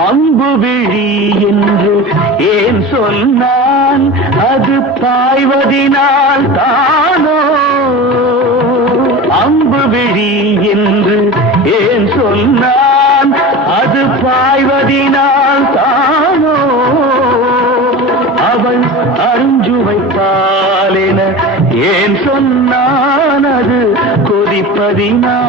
அம்பு விழி என்று ஏன் சொன்னான், அது பாய்வதினால் தானோ. அம்பு விழி என்று ஏன் சொன்னான், அது பாய்வதினால் தானோ. அவள் அருஞ்சுவைப்பால் என ஏன் சொன்னான், அது கொதிப்பதினால்